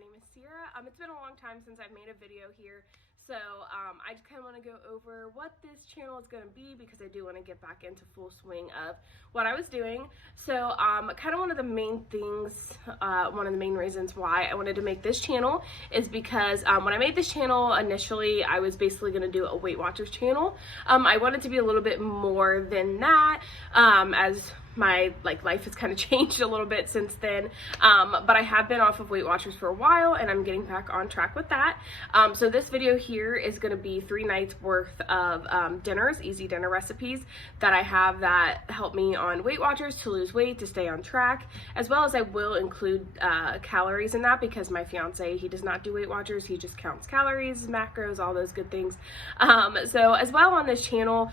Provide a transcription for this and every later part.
name is Sierra. It's been a long time since I've made a video here, so I just kind of want to go over what this channel is going to be because I do want to get back into full swing of what I was doing. So kind of one of the main things, one of the main reasons why I wanted to make this channel is because when I made this channel initially, I was basically going to do a Weight Watchers channel. I wanted to be a little bit more than that, as my life has kind of changed a little bit since then, but I have been off of Weight Watchers for a while and I'm getting back on track with that. So this video here is going to be 3 nights worth of dinners, easy dinner recipes that I have that help me on Weight Watchers to lose weight, to stay on track, as well as I will include calories in that because my fiance, he does not do Weight Watchers, he just counts calories, macros, all those good things. So as well on this channel,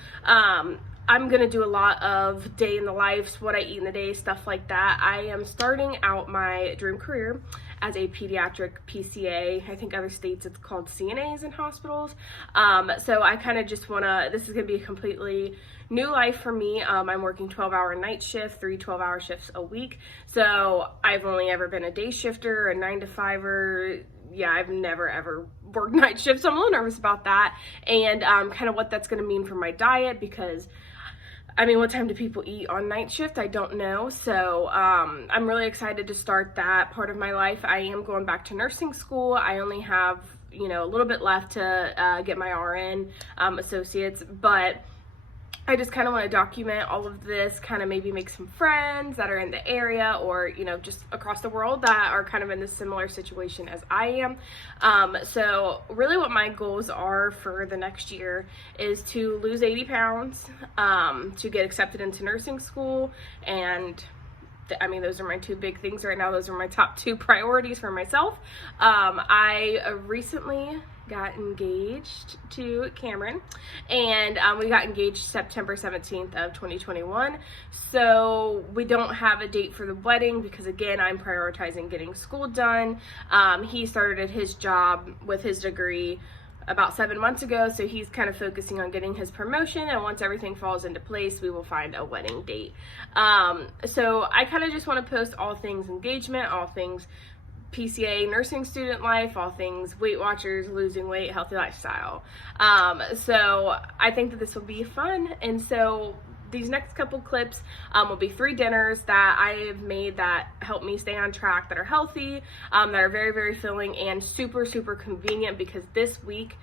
I'm going to do a lot of day in the life, what I eat in the day, stuff like that. I am starting out my dream career as a pediatric PCA. I think other states it's called CNAs in hospitals. So I kind of just want to, this is going to be a completely new life for me. I'm working 12-hour night shift, 3 12-hour shifts a week. So I've only ever been a day shifter, a 9 to 5er. Yeah, I've never ever worked night shifts, so I'm a little nervous about that, and kind of what that's going to mean for my diet, because I mean, what time do people eat on night shift? I don't know. So I'm really excited to start that part of my life. I am going back to nursing school. I only have, you know, a little bit left to get my RN associates, but I just kind of want to document all of this, kind of maybe make some friends that are in the area or, you know, just across the world that are kind of in this similar situation as I am. So really what my goals are for the next year is to lose 80 pounds, to get accepted into nursing school, and I mean, those are my 2 big things right now. Those are my top 2 priorities for myself. I recently got engaged to Cameron, and we got engaged September 17th of 2021. So we don't have a date for the wedding because, again, I'm prioritizing getting school done. He started his job with his degree about 7 months ago, so he's kind of focusing on getting his promotion, and once everything falls into place, we will find a wedding date. So I kind of just want to post all things engagement, all things PCA, nursing student life, all things Weight Watchers, losing weight, healthy lifestyle. So I think that this will be fun, and so these next couple clips will be 3 dinners that I have made that help me stay on track, that are healthy, that are very, very filling and super, super convenient, because this week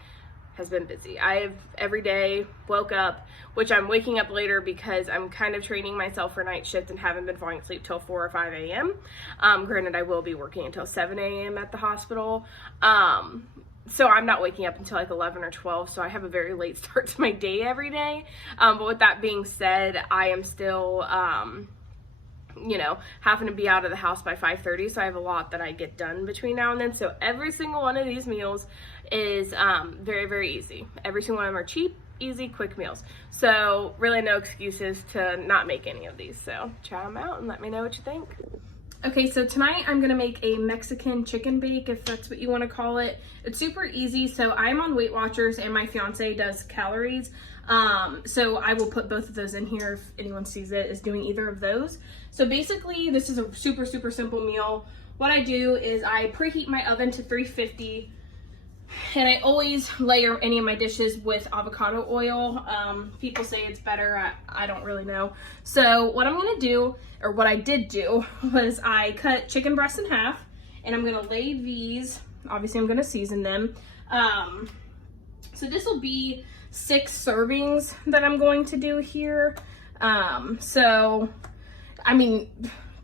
has been busy. I have every day woke up, which I'm waking up later because I'm kind of training myself for night shift and haven't been falling asleep till 4 or 5 a.m. Granted, I will be working until 7 a.m. at the hospital. So I'm not waking up until like 11 or 12, so I have a very late start to my day every day. But with that being said, I am still, you know, having to be out of the house by 5:30, so I have a lot that I get done between now and then. So every single one of these meals is very, very easy. Every single one of them are cheap, easy, quick meals. So really no excuses to not make any of these. So try them out and let me know what you think. Okay, so tonight I'm gonna make a Mexican chicken bake, if that's what you wanna call it. It's super easy. So I'm on Weight Watchers and my fiance does calories. So I will put both of those in here if anyone sees it is doing either of those. So basically this is a super, super simple meal. What I do is I preheat my oven to 350, and I always layer any of my dishes with avocado oil. People say it's better. I don't really know. So what I'm gonna do, or what I did do, was I cut chicken breasts in half, and I'm gonna lay these, obviously I'm gonna season them. So this will be 6 servings that I'm going to do here. So, I mean,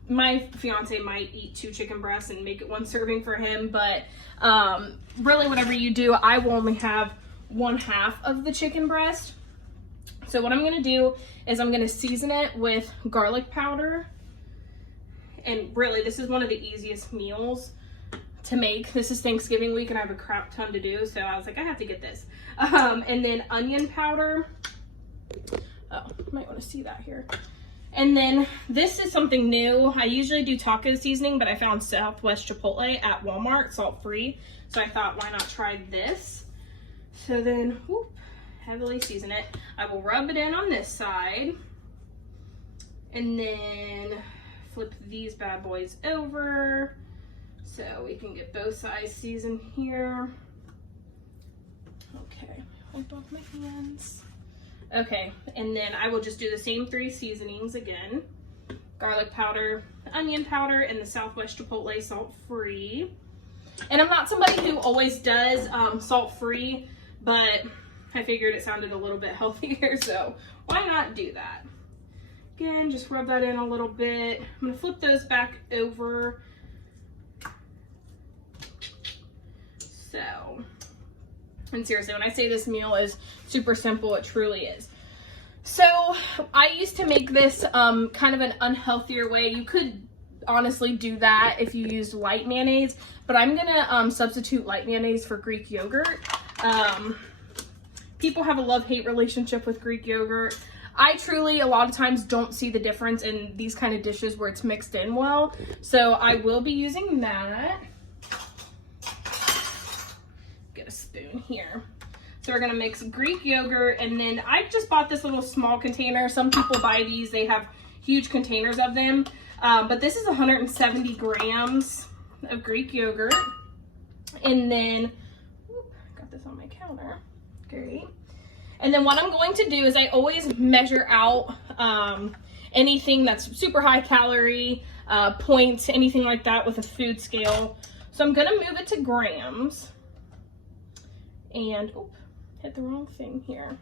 my fiance might eat 2 chicken breasts and make it 1 serving for him, but really whatever you do, I will only have 1/2 of the chicken breast. So what I'm gonna do is I'm gonna season it with garlic powder, and really this is one of the easiest meals to make. This is Thanksgiving week and I have a crap ton to do, so I was like, I have to get this. And then onion powder. Oh, you might want to see that here. And then this is something new. I usually do taco seasoning, but I found Southwest Chipotle at Walmart, salt-free. So I thought, why not try this? So then, whoop, heavily season it. I will rub it in on this side. And then flip these bad boys over. So we can get both sides seasoned here. Okay, wipe off my hands. Okay, and then I will just do the same 3 seasonings again. Garlic powder, onion powder, and the Southwest Chipotle salt-free. And I'm not somebody who always does salt-free, but I figured it sounded a little bit healthier, so why not do that? Again, just rub that in a little bit. I'm gonna flip those back over. So, and seriously, when I say this meal is super simple, it truly is. So I used to make this kind of an unhealthier way. You could honestly do that if you used light mayonnaise, but I'm gonna substitute light mayonnaise for Greek yogurt. People have a love-hate relationship with Greek yogurt. I truly, a lot of times, don't see the difference in these kind of dishes where it's mixed in well. So I will be using that. Get a spoon here. So we're gonna mix Greek yogurt, and then I just bought this little small container. Some people buy these, they have huge containers of them. But this is 170 grams of Greek yogurt. And then, got this on my counter, great. And then what I'm going to do is I always measure out anything that's super high calorie, points, anything like that with a food scale. So I'm gonna move it to grams. And, hit the wrong thing here.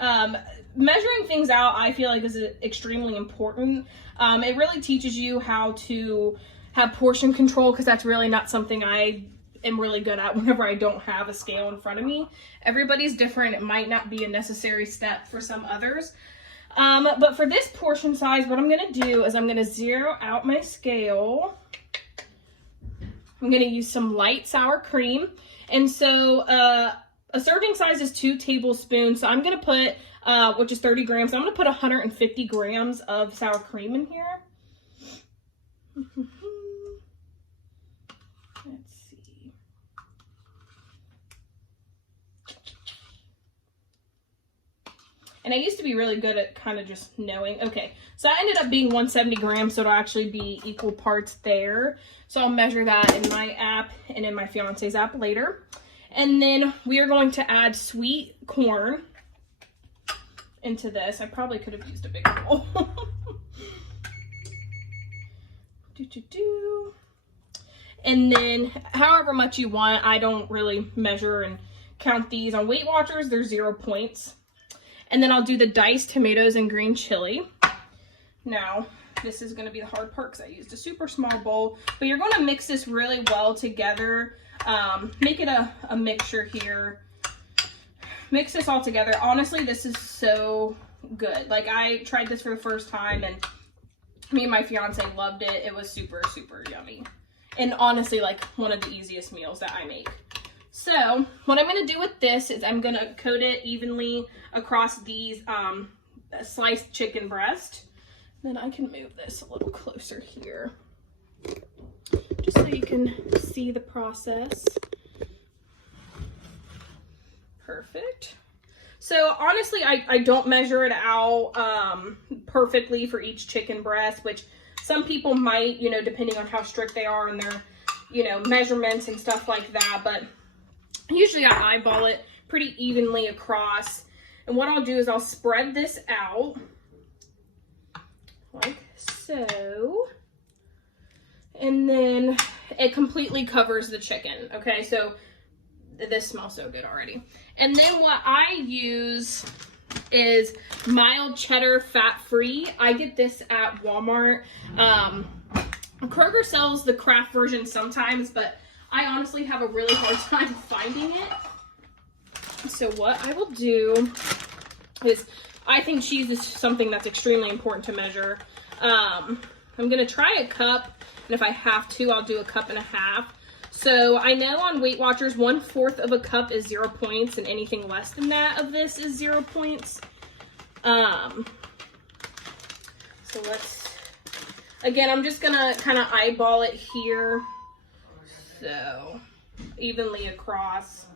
Measuring things out, I feel like, is extremely important. It really teaches you how to have portion control, because that's really not something I am really good at whenever I don't have a scale in front of me. Everybody's different. It might not be a necessary step for some others. But for this portion size, what I'm gonna do is I'm gonna zero out my scale. I'm gonna use some light sour cream. And so a serving size is 2 tablespoons. So I'm gonna put, which is 30 grams. I'm gonna put 150 grams of sour cream in here. Let's see. And I used to be really good at kind of just knowing. Okay, so that ended up being 170 grams, so it'll actually be equal parts there. So I'll measure that in my app and in my fiance's app later. And then we are going to add sweet corn into this. I probably could have used a bigger bowl. And then however much you want. I don't really measure and count these. On Weight Watchers, they're 0 points. And then I'll do the diced tomatoes and green chili. Now, this is going to be the hard part because I used a super small bowl. But you're going to mix this really well together. Make it a mixture here. Mix this all together. Honestly, this is so good. Like, I tried this for the first time, and me and my fiance loved it. It was super, super yummy. And honestly, like, one of the easiest meals that I make. So, what I'm going to do with this is I'm going to coat it evenly across these sliced chicken breast. Then I can move this a little closer here, just so you can see the process. Perfect. So honestly, I don't measure it out perfectly for each chicken breast, which some people might, you know, depending on how strict they are in their, you know, measurements and stuff like that. But usually I eyeball it pretty evenly across. And what I'll do is I'll spread this out like so. And then it completely covers the chicken. Okay, so this smells so good already. And then what I use is mild cheddar fat-free. I get this at Walmart. Kroger sells the Kraft version sometimes, but I honestly have a really hard time finding it. So what I will do is, I think cheese is something that's extremely important to measure. I'm gonna try a cup, and if I have to, I'll do a cup and a half. So I know on Weight Watchers, 1/4 of a cup is 0 points, and anything less than that of this is 0 points. So let's, again, I'm just gonna kind of eyeball it here. So evenly across.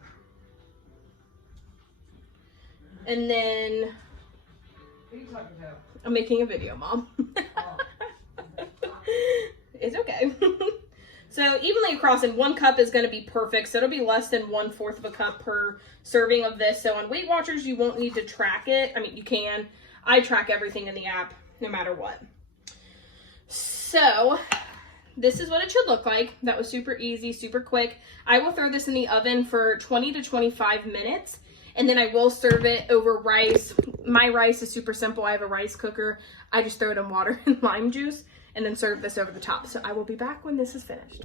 And then, What are you talking about? I'm making a video, Mom. It's okay. So evenly across, and 1 cup is going to be perfect. So it'll be less than 1/4 of a cup per serving of this. So on Weight Watchers, you won't need to track it. I mean, you can. I track everything in the app no matter what. So this is what it should look like. That was super easy, super quick. I will throw this in the oven for 20 to 25 minutes, and then I will serve it over rice. My rice is super simple. I have a rice cooker. I just throw it in water and lime juice and then serve this over the top. So I will be back when this is finished.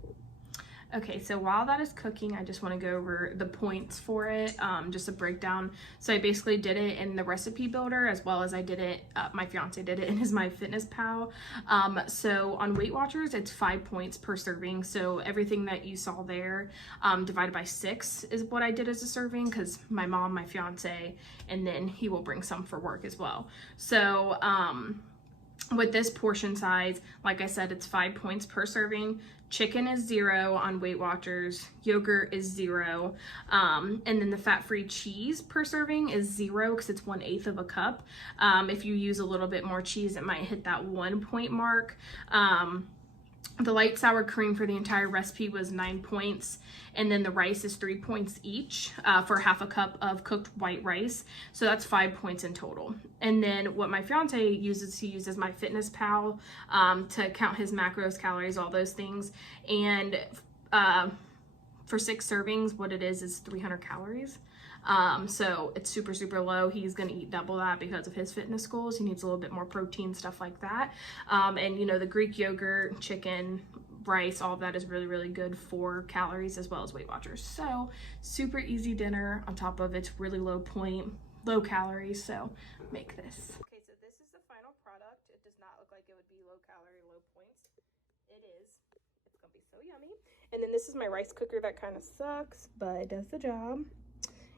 Okay, so while that is cooking, I just want to go over the points for it, just a breakdown. So I basically did it in the recipe builder, as well as I did it, my fiance did it in his MyFitnessPal. So on Weight Watchers, it's 5 points per serving. So everything that you saw there, divided by 6 is what I did as a serving, because my mom, my fiance, and then he will bring some for work as well. So, with this portion size, like I said, it's 5 points per serving. Chicken is 0 on Weight Watchers. Yogurt is 0. And then the fat-free cheese per serving is 0 because it's 1/8 of a cup. If you use a little bit more cheese, it might hit that 1 point mark. The light sour cream for the entire recipe was 9 points, and then the rice is 3 points each for 1/2 cup of cooked white rice. So that's 5 points in total. And then what my fiance uses, he uses MyFitnessPal to count his macros, calories, all those things. And for 6 servings, what it is 300 calories. So it's super, super low. He's going to eat double that because of his fitness goals. He needs a little bit more protein, stuff like that. And you know, the Greek yogurt, chicken, rice, all of that is really, really good for calories as well as Weight Watchers. So super easy dinner on top of it's really low point, low calories. So make this. Okay, so this is the final product. It does not look like it would be low calorie, low points. It is. It's going to be so yummy. And then this is my rice cooker that kind of sucks, but it does the job.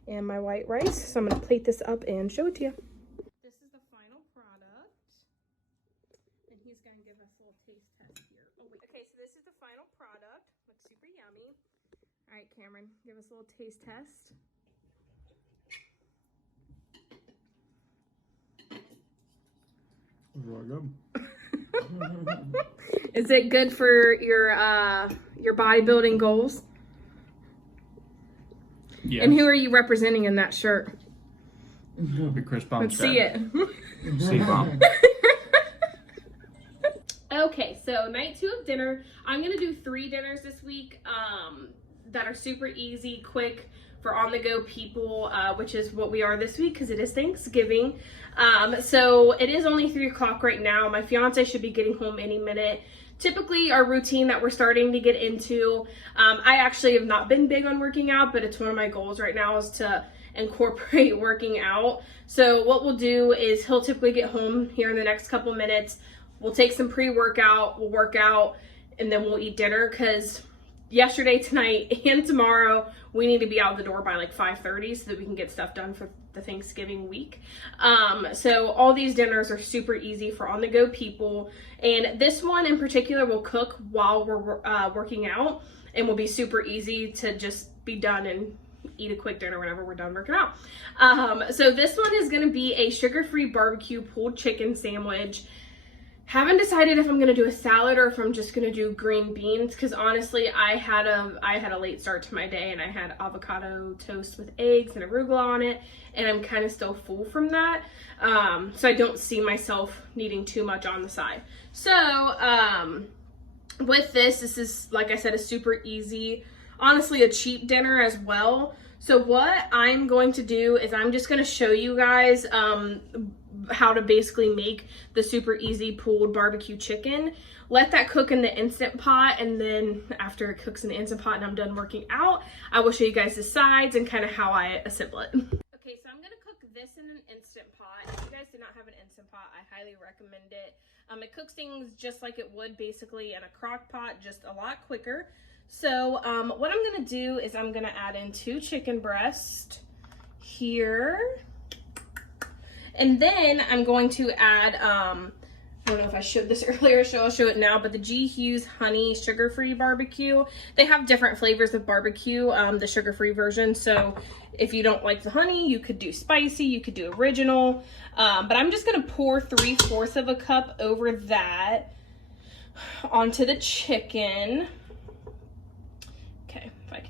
And my white rice. So I'm going to plate this up and show it to you. This is the final product. And he's going to give us a little taste test here. Oh, wait. Okay, so this is the final product. Looks super yummy. All right, Cameron, give us a little taste test. Really good. Is it good for your bodybuilding goals? Yeah. And who are you representing in that shirt? The Chris Bomb Let's see it. C-Bomb. Okay, so night 2 of dinner. I'm going to do 3 dinners this week that are super easy, quick, for on-the-go people, which is what we are this week because it is Thanksgiving. So it is only 3 o'clock right now. My fiance should be getting home any minute. Typically, our routine that we're starting to get into, I actually have not been big on working out, but it's one of my goals right now is to incorporate working out. So what we'll do is he'll typically get home here in the next couple minutes. We'll take some pre-workout, we'll work out, and then we'll eat dinner because yesterday, tonight, and tomorrow, we need to be out the door by like 5:30 so that we can get stuff done for the Thanksgiving week. So all these dinners are super easy for on-the-go people. And this one in particular will cook while we're working out and will be super easy to just be done and eat a quick dinner whenever we're done working out. So this one is going to be a sugar-free barbecue pulled chicken sandwich. Haven't decided if I'm going to do a salad or if I'm just going to do green beans because honestly I had a late start to my day and I had avocado toast with eggs and arugula on it and I'm kind of still full from that. So I don't see myself needing too much on the side. So with this is, like I said, a super easy, honestly a cheap dinner as well. So what I'm going to do is I'm just going to show you guys how to basically make the super easy pulled barbecue chicken. Let that cook in the Instant Pot, and then after it cooks in the Instant Pot and I'm done working out, I will show you guys the sides and kind of how I assemble it. Okay, so I'm going to cook this in an Instant Pot. If you guys do not have an Instant Pot, I highly recommend it. It cooks things just like it would basically in a crock pot, just a lot quicker. So what I'm going to do is I'm going to add in 2 chicken breasts here. And then I'm going to add, I don't know if I showed this earlier, so I'll show it now, but the G. Hughes Honey Sugar-Free Barbecue. They have different flavors of barbecue, the sugar-free version. So if you don't like the honey, you could do spicy, you could do original. But I'm just going to pour 3/4 of a cup over that onto the chicken.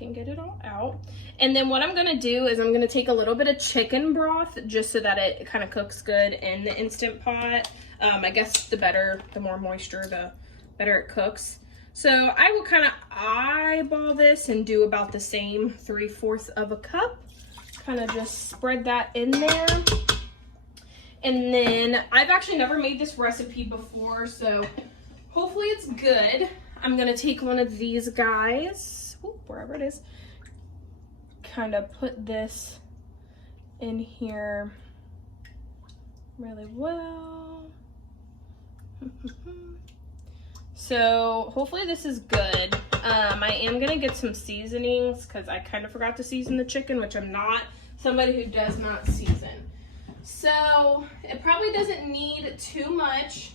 can get it all out. And then what I'm gonna do is I'm gonna take a little bit of chicken broth just so that it kind of cooks good in the Instant Pot. I guess the more moisture, the better it cooks. So I will kind of eyeball this and do about the same 3/4 of a cup. Kind of just spread that in there. And then I've actually never made this recipe before, so hopefully it's good. I'm gonna take one of these guys, wherever it is, kind of put this in here really well. So hopefully this is good. I am gonna get some seasonings because I kind of forgot to season the chicken, which I'm not somebody who does not season. So it probably doesn't need too much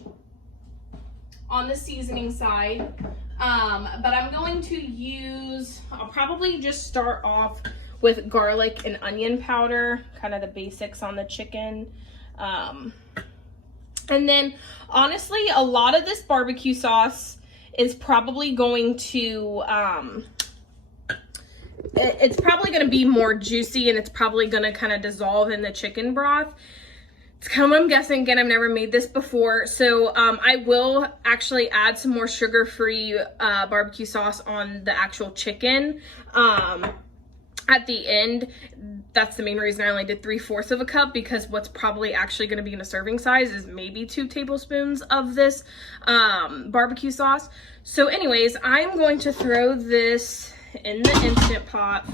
on the seasoning side, but I'm going to use, I'll probably just start off with garlic and onion powder, kind of the basics on the chicken. And then honestly, a lot of this barbecue sauce is probably going to, it's probably going to be more juicy, and it's probably going to kind of dissolve in the chicken broth. It's kind of what I'm guessing. Again, I've never made this before. So I will actually add some more sugar-free barbecue sauce on the actual chicken at the end. That's the main reason I only did 3/4 of a cup, because what's probably actually going to be in a serving size is maybe 2 tablespoons of this barbecue sauce. So anyways, I'm going to throw this in the Instant Pot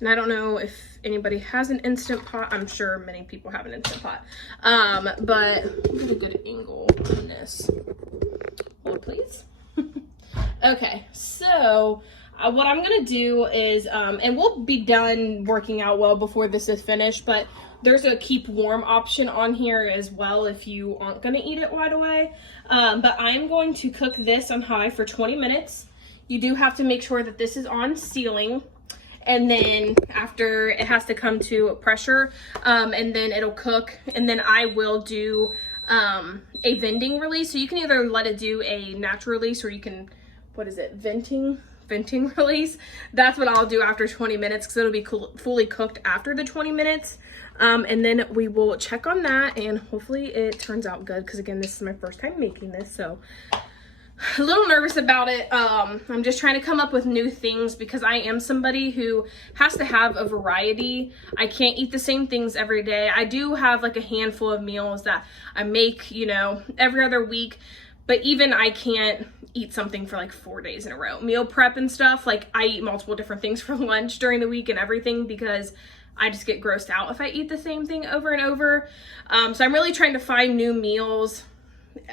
and I don't know if anybody has an Instant Pot. I'm sure many people have an Instant Pot. But get a good angle on this. Hold please. Okay, so what I'm gonna do is, and we'll be done working out well before this is finished, but there's a keep warm option on here as well if you aren't gonna eat it right away. But I'm going to cook this on high for 20 minutes. You do have to make sure that this is on sealing. And then after, it has to come to pressure, and then it'll cook. And then I will do a vending release. So you can either let it do a natural release, or you can, venting release. That's what I'll do after 20 minutes, because it'll be fully cooked after the 20 minutes. And then we will check on that, and hopefully it turns out good, because again, this is my first time making this, so a little nervous about it. I'm just trying to come up with new things, because I am somebody who has to have a variety. I can't eat the same things every day. I do have like a handful of meals that I make, you know, every other week, but even I can't eat something for like 4 days in a row. Meal prep and stuff, like I eat multiple different things for lunch during the week and everything, because I just get grossed out if I eat the same thing over and over. So I'm really trying to find new meals.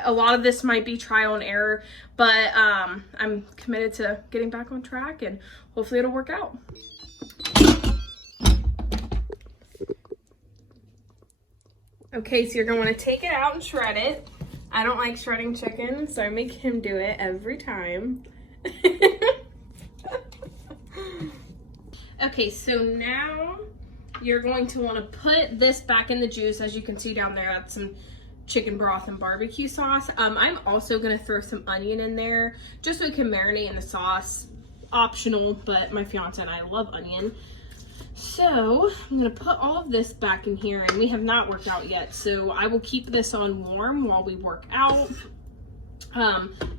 A lot of this might be trial and error, but I'm committed to getting back on track, and hopefully it'll work out. Okay, so you're gonna wanna take it out and shred it. I don't like shredding chicken, so I make him do it every time. Okay, so now you're going to wanna put this back in the juice. As you can see down there, that's some chicken broth and barbecue sauce. I'm also gonna throw some onion in there just so it can marinate in the sauce. Optional, but my fiance and I love onion. So I'm gonna put all of this back in here, and we have not worked out yet, so I will keep this on warm while we work out.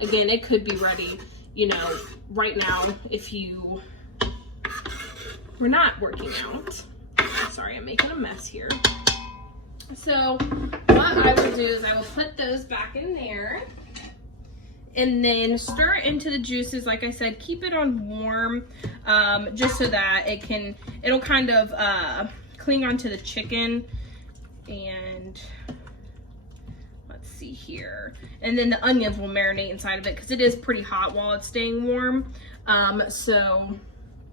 Again, it could be ready, you know, right now if you were not working out. Sorry, I'm making a mess here. So what I will do is I will put those back in there, and then stir into the juices. Like I said, keep it on warm, just so that it'll kind of cling onto the chicken. And let's see here. And then the onions will marinate inside of it, because it is pretty hot while it's staying warm. So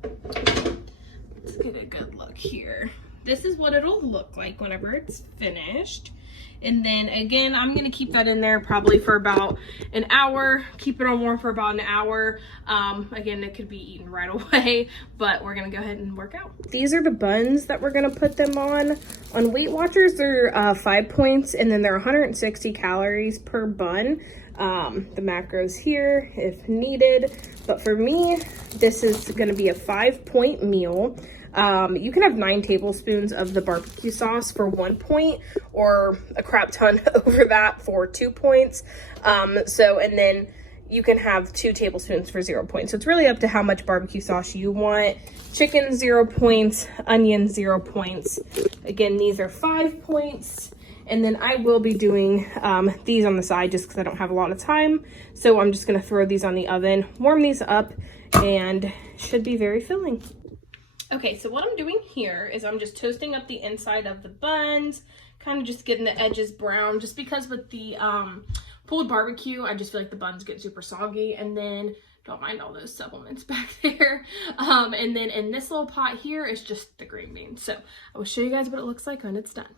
let's get a good look here. This is what it'll look like whenever it's finished. And then again, I'm gonna keep that in there probably for about an hour. Keep it on warm for about an hour. Again, it could be eaten right away, but we're gonna go ahead and work out. These are the buns that we're gonna put them on. On Weight Watchers, they're 5 points, and then they're 160 calories per bun. the macros here if needed. But for me, this is gonna be a 5-point meal. You can have 9 tablespoons of the barbecue sauce for 1 point, or a crap ton over that for 2 points. And then you can have 2 tablespoons for 0 points. So it's really up to how much barbecue sauce you want. Chicken, 0 points, onion, 0 points. Again, these are 5 points. And then I will be doing these on the side just because I don't have a lot of time. So I'm just gonna throw these on the oven, warm these up, and should be very filling. Okay, so what I'm doing here is I'm just toasting up the inside of the buns, kind of just getting the edges brown, just because with the pulled barbecue, I just feel like the buns get super soggy. And then, don't mind all those supplements back there. And then in this little pot here is just the green beans. So I will show you guys what it looks like when it's done.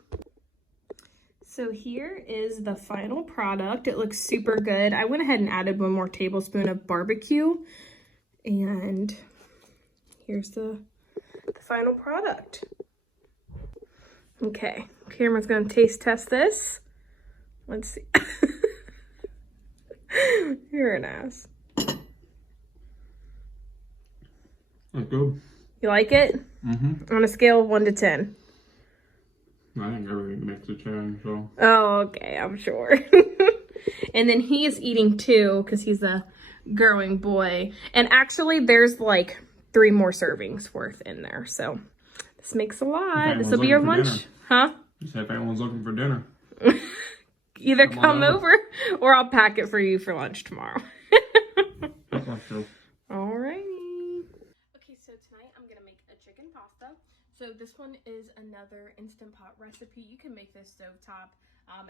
So here is the final product. It looks super good. I went ahead and added 1 more tablespoon of barbecue. And here's the final product. Okay, camera's gonna taste test this. Let's see. You're an ass. That's good. You like it? On a scale of 1 to 10. I think everything makes a 10, so. Oh, okay, I'm sure. And then he is eating too, because he's a growing boy. And actually, there's like 3 more servings worth in there. So this makes a lot. This will be your lunch. Dinner. Huh? You say if anyone's looking for dinner. Either come over or I'll pack it for you for lunch tomorrow. That's true. Alrighty. Okay, so tonight I'm gonna make a chicken pasta. So this one is another Instant Pot recipe. You can make this stovetop.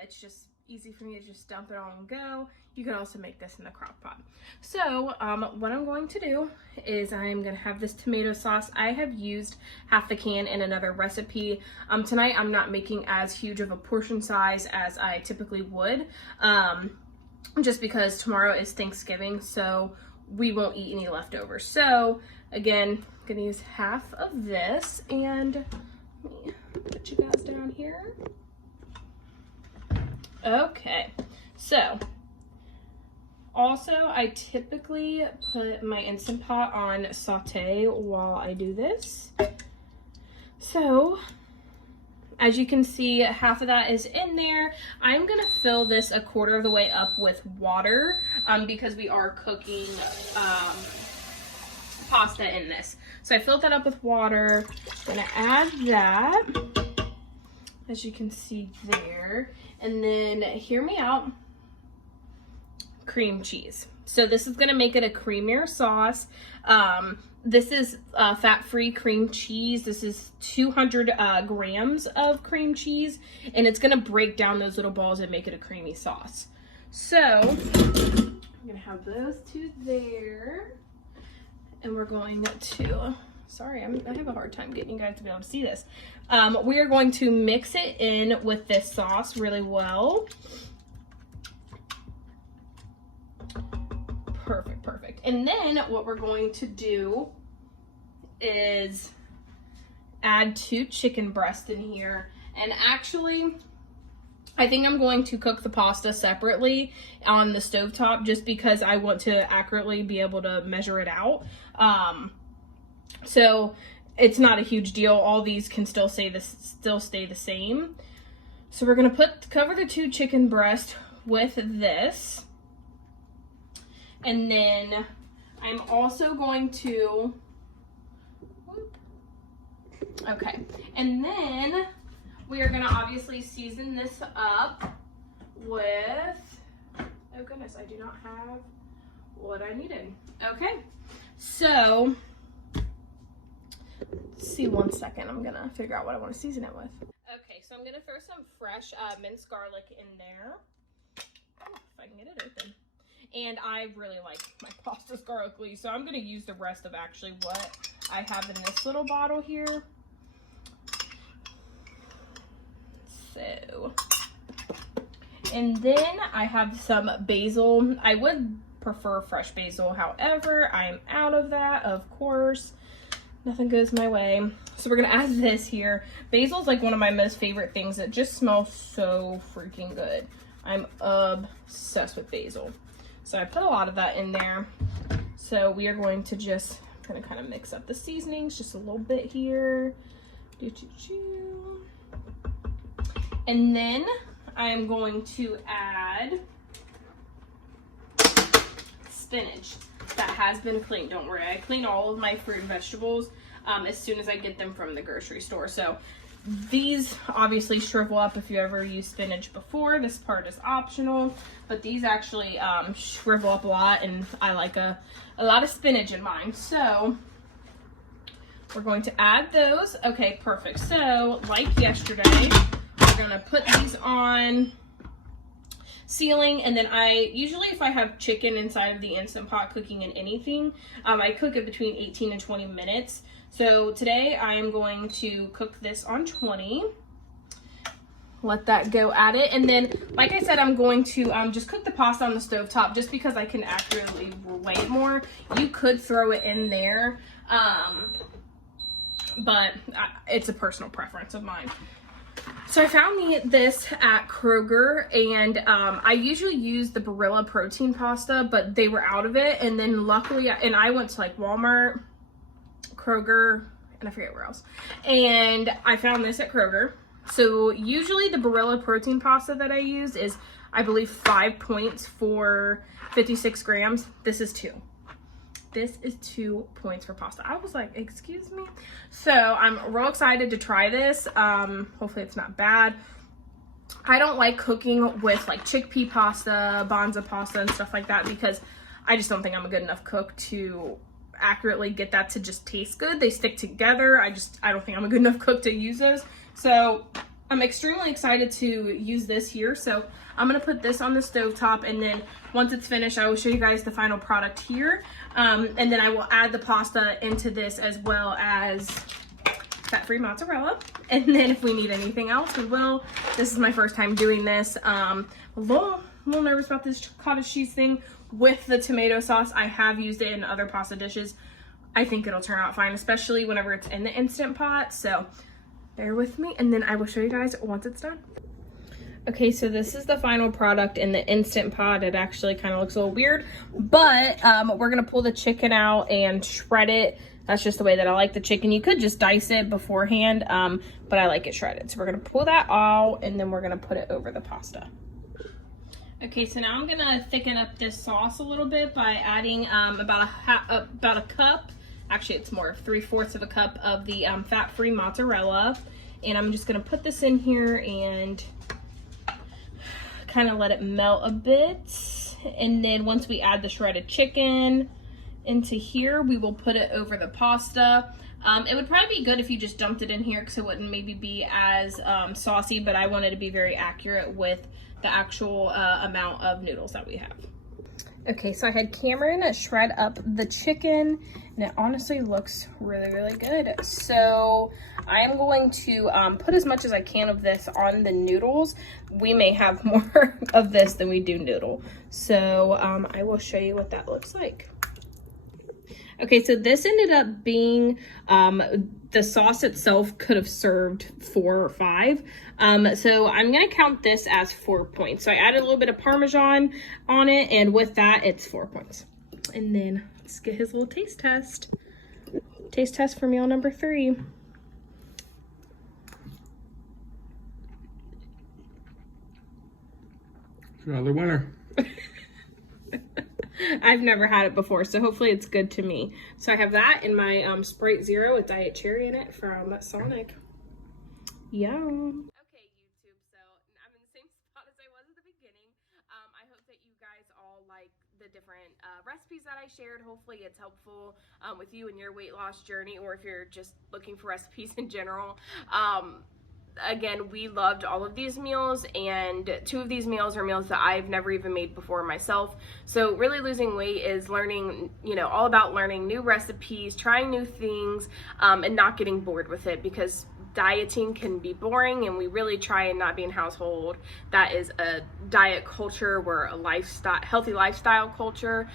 It's just easy for me to just dump it all and go. You can also make this in the crock pot. So what I'm going to do is I'm gonna have this tomato sauce. I have used half the can in another recipe. Tonight I'm not making as huge of a portion size as I typically would, just because tomorrow is Thanksgiving, so we won't eat any leftovers. So again, I'm gonna use half of this, and let me put you guys down here. Okay, so also I typically put my Instant Pot on saute while I do this. So as you can see, half of that is in there. I'm gonna fill this 1/4 of the way up with water because we are cooking pasta in this. So I filled that up with water. I'm gonna add that, as you can see there. And then, hear me out, cream cheese. So this is gonna make it a creamier sauce. This is fat-free cream cheese. This is 200 grams of cream cheese, and it's gonna break down those little balls and make it a creamy sauce. So I'm gonna have those 2 there, and we're going to, sorry, I have a hard time getting you guys to be able to see this. We are going to mix it in with this sauce really well. Perfect, perfect. And then what we're going to do is add 2 chicken breasts in here. And actually, I think I'm going to cook the pasta separately on the stovetop just because I want to accurately be able to measure it out. So it's not a huge deal. All these can still stay the same. So we're gonna cover the 2 chicken breasts with this. And then I'm also going to, okay. And then we are gonna obviously season this up with, oh goodness, I do not have what I needed. Okay, so, let's see 1 second. I'm gonna figure out what I wanna season it with. Okay, so I'm gonna throw some fresh minced garlic in there. Oh, if I can get it open. And I really like my pastas garlicky, so I'm gonna use the rest of actually what I have in this little bottle here. So, and then I have some basil. I would prefer fresh basil, however, I'm out of that, of course. Nothing goes my way. So we're gonna add this here. Basil is like one of my most favorite things. It just smells so freaking good. I'm obsessed with basil. So I put a lot of that in there. So we are going to just, I'm gonna kind of mix up the seasonings just a little bit here. And then I am going to add spinach that has been cleaned. Don't worry, I clean all of my fruit and vegetables as soon as I get them from the grocery store. So these obviously shrivel up if you ever used spinach before. This part is optional, but these actually shrivel up a lot, and I like a lot of spinach in mine. So we're going to add those. Okay, perfect. So like yesterday, we're gonna put these on sealing, and then I usually, if I have chicken inside of the Instant Pot cooking in anything, I cook it between 18 and 20 minutes. So today I am going to cook this on 20. Let that go at it. And then, like I said, I'm going to just cook the pasta on the stovetop just because I can accurately weigh it more. You could throw it in there, but it's a personal preference of mine. So I found this at Kroger, and I usually use the Barilla protein pasta, but they were out of it. And then luckily, and I went to like Walmart, Kroger, and I forget where else. And I found this at Kroger. So usually the Barilla protein pasta that I use is, I believe, 5 points for 56 grams. This is 2. This is 2 points for pasta. I was like, excuse me? So I'm real excited to try this. Hopefully it's not bad. I don't like cooking with like chickpea pasta, bonza pasta, and stuff like that because I just don't think I'm a good enough cook to accurately get that to just taste good. They stick together. I don't think I'm a good enough cook to use those. So I'm extremely excited to use this here. So I'm gonna put this on the stovetop, and then once it's finished, I will show you guys the final product here. And then I will add the pasta into this as well as fat-free mozzarella. And then if we need anything else, we will. This is my first time doing this. A little nervous about this cottage cheese thing with the tomato sauce. I have used it in other pasta dishes. I think it'll turn out fine, especially whenever it's in the Instant Pot. So bear with me, and then I will show you guys once it's done. Okay, so this is the final product in the Instant Pot. It actually kind of looks a little weird, but we're gonna pull the chicken out and shred it. That's just the way that I like the chicken. You could just dice it beforehand, but I like it shredded. So we're gonna pull that out, and then we're gonna put it over the pasta. Okay, so now I'm gonna thicken up this sauce a little bit by adding about a cup. Actually, it's more, 3/4 of a cup of the fat-free mozzarella. And I'm just gonna put this in here and kind of let it melt a bit. And then once we add the shredded chicken into here, we will put it over the pasta. It would probably be good if you just dumped it in here because it wouldn't maybe be as saucy, but I wanted to be very accurate with the actual amount of noodles that we have. Okay, so I had Cameron shred up the chicken, and it honestly looks really, really good. So I'm going to put as much as I can of this on the noodles. We may have more of this than we do noodle. So I will show you what that looks like. Okay, so this ended up being, the sauce itself could have served 4 or 5. So I'm gonna count this as 4 points. So I added a little bit of Parmesan on it, and with that, it's 4 points. And then let's get his little taste test. Taste test for meal number 3. You're the winner. I've never had it before, so hopefully it's good to me. So I have that in my Sprite Zero with Diet Cherry in it from Sonic. Yum. Okay, YouTube, so I'm in the same spot as I was at the beginning. I hope that you guys all like the different recipes that I shared. Hopefully it's helpful with you in your weight loss journey, or if you're just looking for recipes in general. Again, we loved all of these meals, and 2 of these meals are meals that I've never even made before myself. So really losing weight is learning, all about learning new recipes, trying new things, and not getting bored with it, because dieting can be boring, and we really try and not be in household that is a diet culture. We're a lifestyle, healthy lifestyle culture,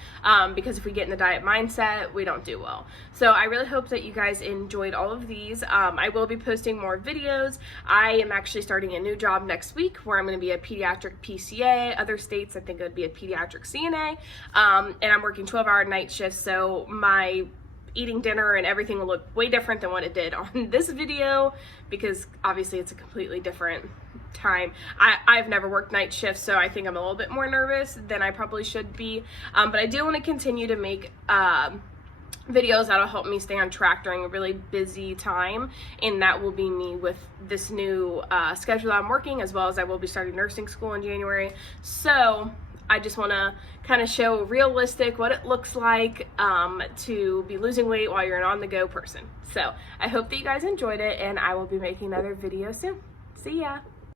because if we get in the diet mindset, we don't do well. So I really hope that you guys enjoyed all of these. I will be posting more videos. I am actually starting a new job next week where I'm going to be a pediatric PCA. Other states, I think it would be a pediatric CNA, and I'm working 12-hour night shifts, so my eating dinner and everything will look way different than what it did on this video, because obviously it's a completely different time. I've never worked night shifts, so I think I'm a little bit more nervous than I probably should be, but I do want to continue to make videos that'll help me stay on track during a really busy time, and that will be me with this new schedule I'm working, as well as I will be starting nursing school in January. So I just want to kind of show realistic what it looks like to be losing weight while you're an on-the-go person. So I hope that you guys enjoyed it, and I will be making another video soon. See ya!